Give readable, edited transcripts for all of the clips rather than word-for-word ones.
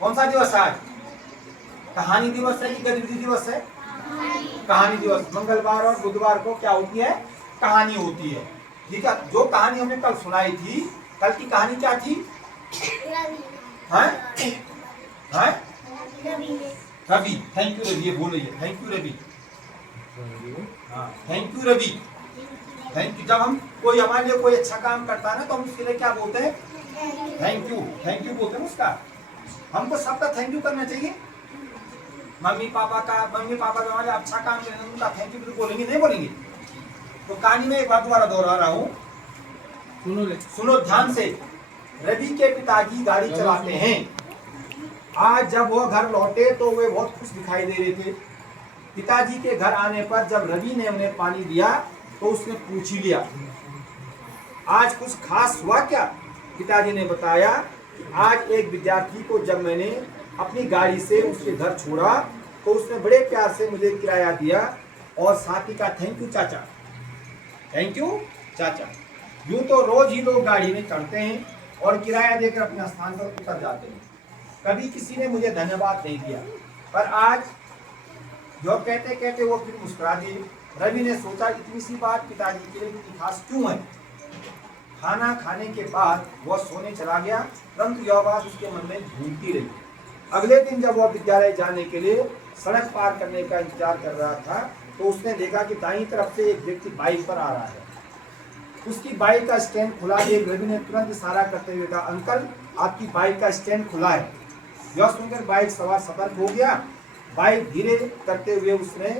कौन सा दिवस है आज? कहानी दिवस है कि गतिविधि दिवस है? कहानी दिवस। मंगलवार और बुधवार को क्या होती है? कहानी होती है। ठीक है, जो कहानी हमने कल सुनाई थी, कल की कहानी क्या थी? रवि। थैंक यू रवि, ये बोल रही है। Thank you Ravi. हाँ, thank you Ravi. Thank you. जब हम कोई हमारे लिए कोई अच्छा काम करता है ना, तो हम उसके लिए क्या बोलते हैं? Thank you. थैंक यू बोलते हैं उसका। हमको सबका थैंक यू करना चाहिए। मम्मी पापा जो हमारे अच्छा काम कर रहे हैं उनका थैंक यू भी बोलेंगे, नहीं बोलेंगे? तो कहानी में एक बार दोबारा दोहरा रहा हूँ, सुनो ध्यान से। रवि के पिताजी गाड़ी चलाते हैं। आज जब वह घर लौटे तो वे बहुत खुश दिखाई दे रहे थे। पिताजी के घर आने पर जब रवि ने उन्हें पानी दिया तो उसने पूछ ही लिया, आज कुछ खास हुआ क्या? पिताजी ने बताया, आज एक विद्यार्थी को जब मैंने अपनी गाड़ी से उसके घर छोड़ा तो उसने बड़े प्यार से मुझे किराया दिया और साथ ही का थैंक यू चाचा। थैंक यू चाचा। यूं तो रोज ही लोग गाड़ी में चढ़ते हैं और किराया देकर अपने स्थान पर उतर जाते हैं। कभी किसी ने मुझे धन्यवाद नहीं दिया, पर आज जो कहते कहते वो फिर मुस्कुरा दिए। रवि ने सोचा, इतनी सी बात पिताजी के लिए इतनी खास क्यों है? खाना खाने के बाद वह सोने चला गया, परंतु यह बात उसके मन में घूमती रही। अगले दिन जब वह विद्यालय जाने के लिए सड़क पार करने का इंतजार कर रहा था तो उसने देखा कि दाईं तरफ से एक व्यक्ति बाइक पर आ रहा है। उसकी बाइक का स्टैंड खुला देख रवि ने तुरंत इशारा करते हुए कहा, अंकल आपकी बाइक का स्टैंड खुला है। यह सुनकर बाइक सवार सतर्क हो गया। बाइक धीरे करते हुए उसने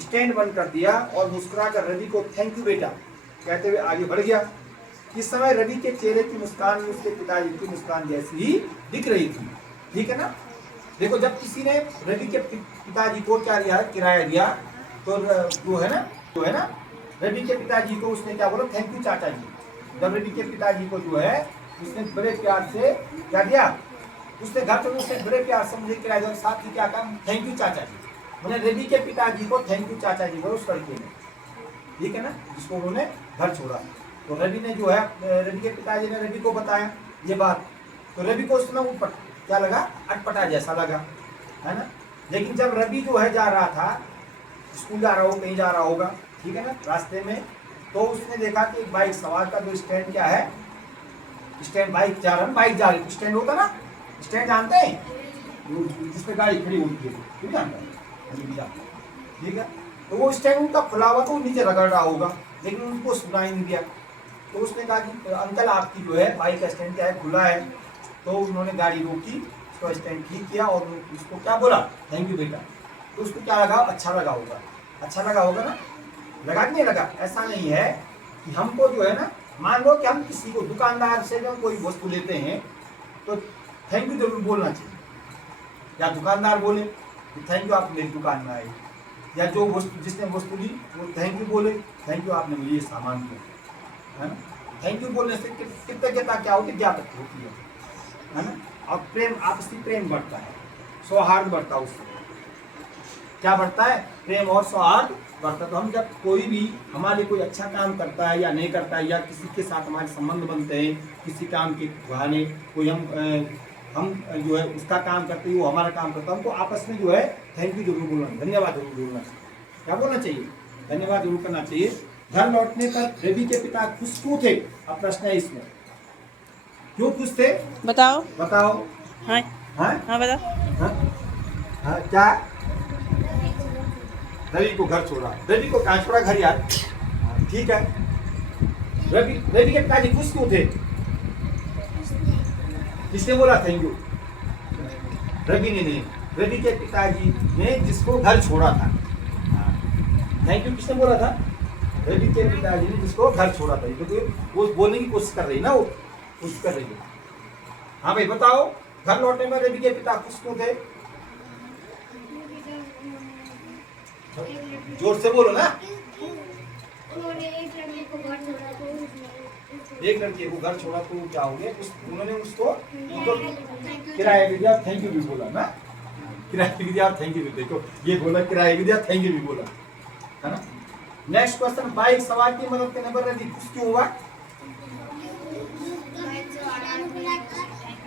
स्टैंड बंद कर दिया और मुस्कुराकर रवि को थैंक यू बेटा कहते हुए आगे बढ़ गया। इस समय रवि के चेहरे की मुस्कान उसके पिताजी की मुस्कान जैसी ही दिख रही थी। ठीक है ना? देखो, जब किसी ने रवि के पिताजी को क्या दिया, किराया दिया, तो वो है ना रवि के पिताजी को उसने क्या बोला? थैंक यू चाचा जी। जब रवि के पिताजी को जो है उसने बड़े प्यार से क्या दिया, उसने घर पर उसने बड़े प्यार से मुझे किराया दिया, साथ ही क्या कहा? थैंक यू चाचा जी। उन्होंने रवि के पिताजी को थैंक यू चाचा जी बोला उस लड़के ने। ठीक है ना? जिसको उन्होंने घर छोड़ा। तो रवि ने जो है, रवि के पिताजी ने रवि को बताया ये बात, तो रवि को उस समय वो क्या लगा? अटपटा जैसा लगा, है ना? लेकिन जब रवि जो है जा रहा था, स्कूल जा रहा हो, कहीं जा रहा होगा, ठीक है ना, रास्ते में, तो उसने देखा कि एक बाइक सवार का जो स्टैंड क्या है, स्टैंड बाइक जा रहा है, बाइक जा रही, स्टैंड होता ना, स्टैंड जानते हैं जिसपे गाड़ी खड़ी होती है, ठीक है? ठीक है, तो वो स्टैंड उनका खुला हुआ तो नीचे रगड़ रहा होगा, लेकिन उनको सुनाई नहीं दिया। तो उसने कहा कि अंकल आपकी जो है बाइक का स्टैंड क्या है, खुला है। तो उन्होंने गाड़ी रोकी, उसका स्टैंड ठीक किया और उसको क्या बोला? थैंक यू बेटा। तो उसको क्या लगा? अच्छा लगा होगा। अच्छा लगा होगा ना? लगा कि नहीं लगा? ऐसा नहीं है कि हमको जो है ना, मान लो कि हम किसी को दुकानदार से जब कोई वस्तु लेते हैं तो थैंक यू जरूर बोलना चाहिए, या दुकानदार बोले थैंक यू आप मेरी दुकान में आए, या जो वस्तु जिसने वस्तु ली वो थैंक यू बोले, थैंक यू आपने मुझे ये सामान दिया, है ना? थैंक यू बोलने से कृतज्ञता क्या होती है? ज्ञापन होती है ना? और प्रेम, आपसी प्रेम बढ़ता है, सौहार्द बढ़ता है, उससे क्या बढ़ता है? प्रेम और सौहार्द बढ़ता है। तो हम जब कोई भी हमारे कोई अच्छा काम करता है या नहीं करता है, या किसी के साथ हमारे संबंध बनते हैं किसी काम के बहाने, कोई हम जो है उसका काम करते हैं, वो हमारा काम करता है, हमको आपस में जो है थैंक यू जरूर बोलना, धन्यवाद जरूर बोलना चाहिए। क्या बोलना चाहिए? धन्यवाद जरूर करना चाहिए। घर लौटने पर रवि के पिता खुश क्यों थे? अब प्रश्न है इसमें, क्यों खुश थे? बताओ। बताओ। हाँ हाँ बताओ। हाँ क्या? रवि को घर छोड़ा। रवि को कहाँ छोड़ा? घर यार। ठीक है, रवि के पिताजी खुश क्यों थे? किसने बोला थैंक यू? रवि ने नहीं, रवि के पिताजी ने जिसको घर छोड़ा था। थैंक यू किसने बोला था? रवि के पिताजी ने जिसको घर छोड़ा था, क्योंकि वो बोलने की कोशिश कर रही ना, वो कोशिश कर रही है। हाँ भाई बताओ, घर लौटने में रवि के पिता खुश क्यों थे? जोर से बोलो ना। एक लड़के को घर छोड़ा तो क्या हो गया? उन्होंने उसको किराया भी दिया, थैंक यू भी बोला ना, किराया भी दिया, थैंक यू भी, देखो ये बोला किराया भी दिया, थैंक यू भी बोला, है ना? नेक्स्ट क्वेश्चन, बाइक सवार की मदद करने पर रवि खुश क्यों हुआ?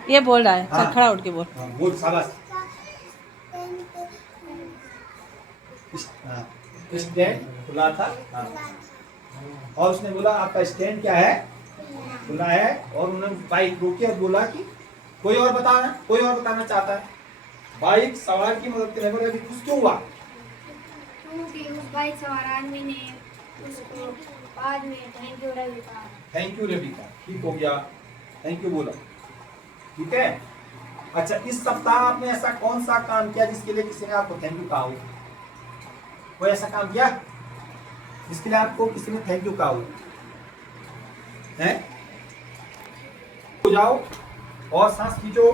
ये बोल रहा है, हाँ। चल खड़ा उठ के बोल। हाँ, बोल शाबाश। हाँ, स्टैंड खुला था। हाँ। और उसने बोला आपका स्टैंड क्या है, खुला है। और उन्होंने बाइक रोकी और बोला कि कोई और बताना चाहता है। बाइक सवार की मदद करने पर अभी खुश क्यों हुआ? क्योंकि उस बाइक सवार आदमी ने उसको बाद में थैंक यू रवि कहा। थैंक यू रवि का, ठीक हो गया, थैंक यू बोला, ठीक है। अच्छा, इस सप्ताह आपने ऐसा कौन सा काम किया जिसके लिए किसी ने आपको थैंक यू कहा हो? कोई ऐसा काम किया जिसके लिए आपको किसी ने थैंक यू कहा हो? हैं? हो जाओ और सांस खींचो।